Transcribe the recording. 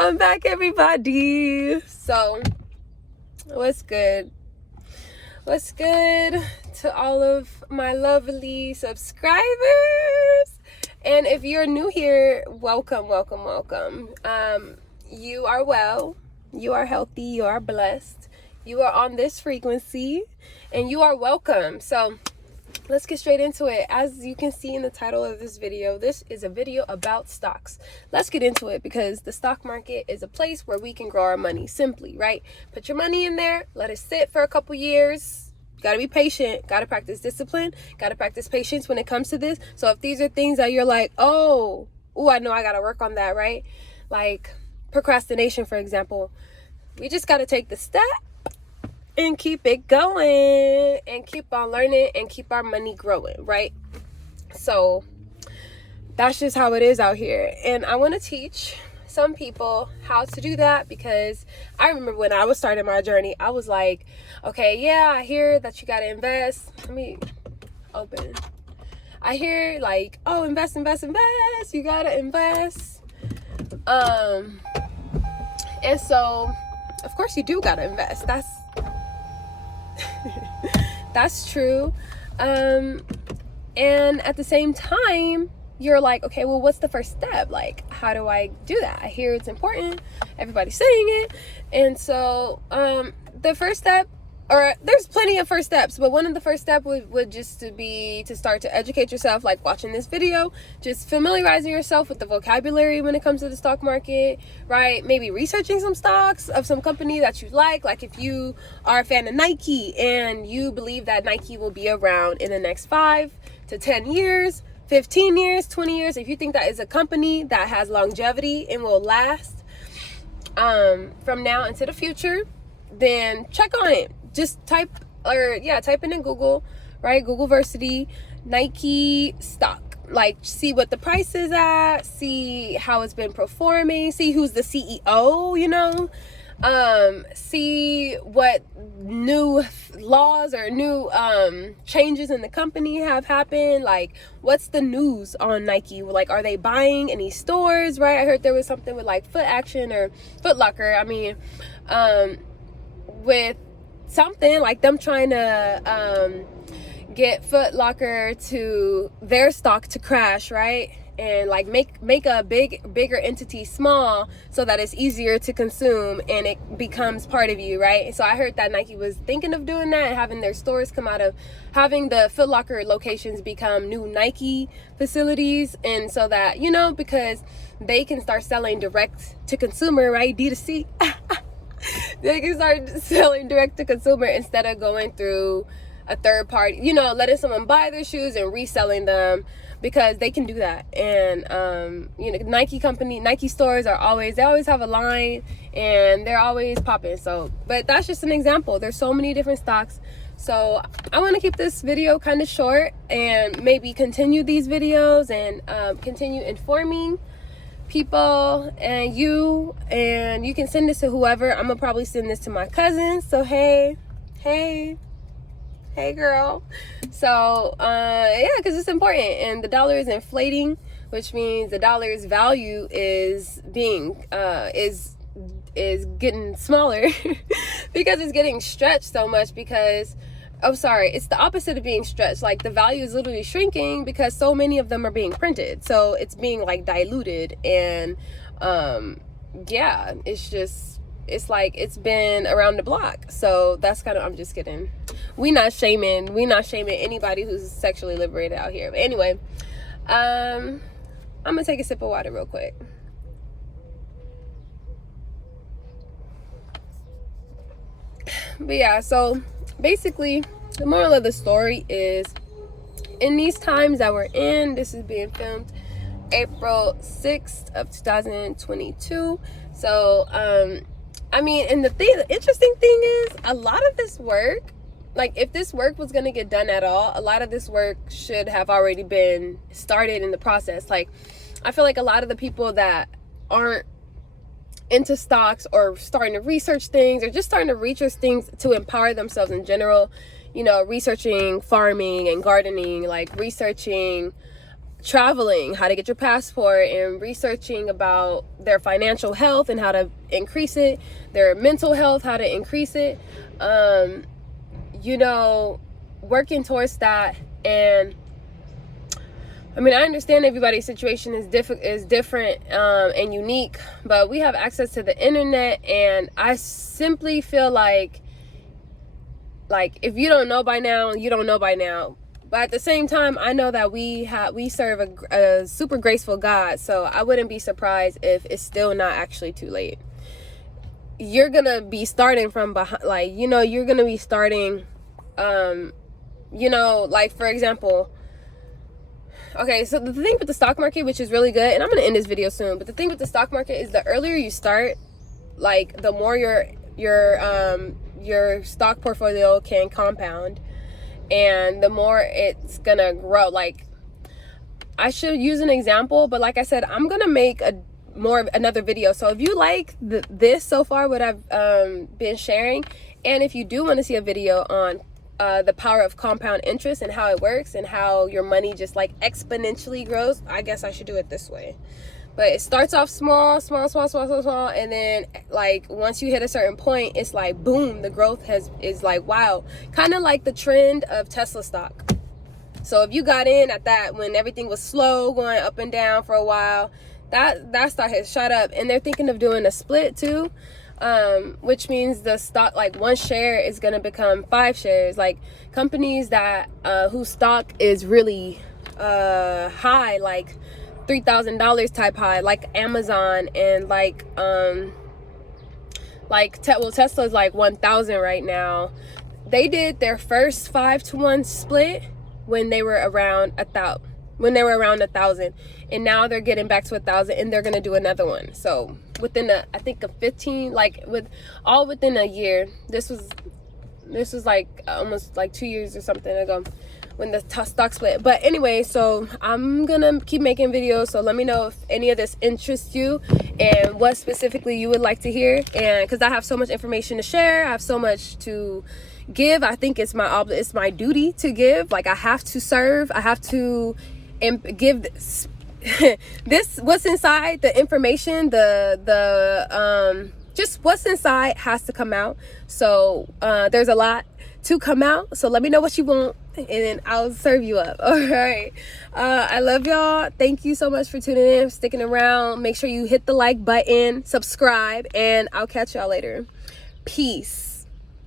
I'm back, everybody. So, what's good? What's good to all of my lovely subscribers? And if you're new here, welcome. You are well, you are healthy, you are blessed, you are on this frequency, and you are welcome. So, let's get straight into it. As you can see in the title of this video, this is a video about stocks. Let's get into it because the stock market is a place where we can grow our money simply, right? Put your money in there, let it sit for a couple years. Got to be patient, got to practice discipline, got to practice patience when it comes to this. So if these are things that you're like, I know I got to work on that, right? Like procrastination, for example. We just got to take the step and keep it going and keep on learning and keep our money growing, right? So that's just how it is out here. And I want to teach some people how to do that because I remember when I was starting my journey, I was like, okay, yeah, I hear that you got to invest. Let me open. I hear like, oh, invest. You got to invest. And so, of course you do got to invest. That's true. And at the same time, you're like, okay, well, what's the first step? Like, how do I do that? I hear it's important. Everybody's saying it. And so the first step, or there's plenty of first steps, but one of the first steps would just to be to start to educate yourself, like watching this video, just familiarizing yourself with the vocabulary when it comes to the stock market, right? Maybe researching some stocks of some company that you like if you are a fan of Nike and you believe that Nike will be around in the next 5 to 10 years, 15 years, 20 years, if you think that is a company that has longevity and will last from now into the future, then check on it. Just type in Google, right? Googleversity, Nike stock. Like, see what the price is at, see how it's been performing, see who's the CEO, see what new laws or new changes in the company have happened. Like, what's the news on Nike? Like, are they buying any stores, right? I heard there was something with like Foot Action or Foot Locker. With something like them trying to get Foot Locker to their stock to crash, right? And like make a bigger entity small so that it's easier to consume and it becomes part of you, right? So I heard that Nike was thinking of doing that and having their stores come out of having the Foot Locker locations become new Nike facilities, and so that, because they can start selling direct to consumer, right? D2C. They can start selling direct to consumer instead of going through a third party, letting someone buy their shoes and reselling them, because they can do that. And Nike stores they always have a line and they're always popping. So, but that's just an example. There's so many different stocks. So I want to keep this video kind of short and maybe continue these videos and continue informing people and you can send this to whoever. I'm gonna probably send this to my cousins. So hey girl. So because it's important, and the dollar is inflating, which means the dollar's value is being is getting smaller because it's getting stretched so much. It's the opposite of being stretched. Like, the value is literally shrinking because so many of them are being printed. So it's being like diluted, and it's like it's been around the block. So that's I'm just kidding. We not shaming anybody who's sexually liberated out here. But anyway, I'm gonna take a sip of water real quick. But yeah, so basically the moral of the story is, in these times that we're in, this is being filmed April 6th of 2022. So and the interesting thing is, a lot of this work, like, if this work was going to get done at all, a lot of this work should have already been started in the process. Like, I feel like a lot of the people that aren't into stocks or starting to research things or just starting to research things to empower themselves in general, researching farming and gardening, like researching traveling, how to get your passport, and researching about their financial health and how to increase it, their mental health, how to increase it, you know, working towards that. And I mean, I understand everybody's situation is different and unique, but we have access to the internet, and I simply feel like if you don't know by now, you don't know by now. But at the same time, I know that we serve a super graceful God, so I wouldn't be surprised if it's still not actually too late. You're gonna be starting from behind, like, you know, you're gonna be starting, you know, like, for example, okay, so the thing with the stock market, which is really good, and I'm gonna end this video soon, but the thing with the stock market is the earlier you start, like, the more your stock portfolio can compound, and the more it's gonna grow. Like, I should use an example, but like I said, I'm gonna make another video. So if you like this so far, what I've been sharing, and if you do want to see a video on the power of compound interest and how it works and how your money just like exponentially grows, I guess I should do it this way. But it starts off small, and then, like, once you hit a certain point, it's like boom, the growth is like wow, kind of like the trend of Tesla stock. So if you got in at that when everything was slow, going up and down for a while, that stock has shot up, and they're thinking of doing a split too, which means the stock, like, one share is gonna become 5 shares. Like, companies that whose stock is really high, like $3,000 type high, like Amazon, and like Tesla is like 1,000 right now. They did their first 5-to-1 split when they were around 1,000, and now they're getting back to 1,000, and they're gonna do another one. So within I think a 15, like within a year. This was like almost like 2 years or something ago when the stock split. But anyway, so I'm gonna keep making videos, so let me know if any of this interests you and what specifically you would like to hear. And because I have so much information to share, I have so much to give, I think it's my duty to give. Like, I have to serve, I have to give this this, what's inside, the information, just what's inside has to come out. So there's a lot to come out, so let me know what you want, and then I'll serve you up. All right, I love y'all. Thank you so much for tuning in, sticking around. Make sure you hit the like button, subscribe, and I'll catch y'all later. Peace.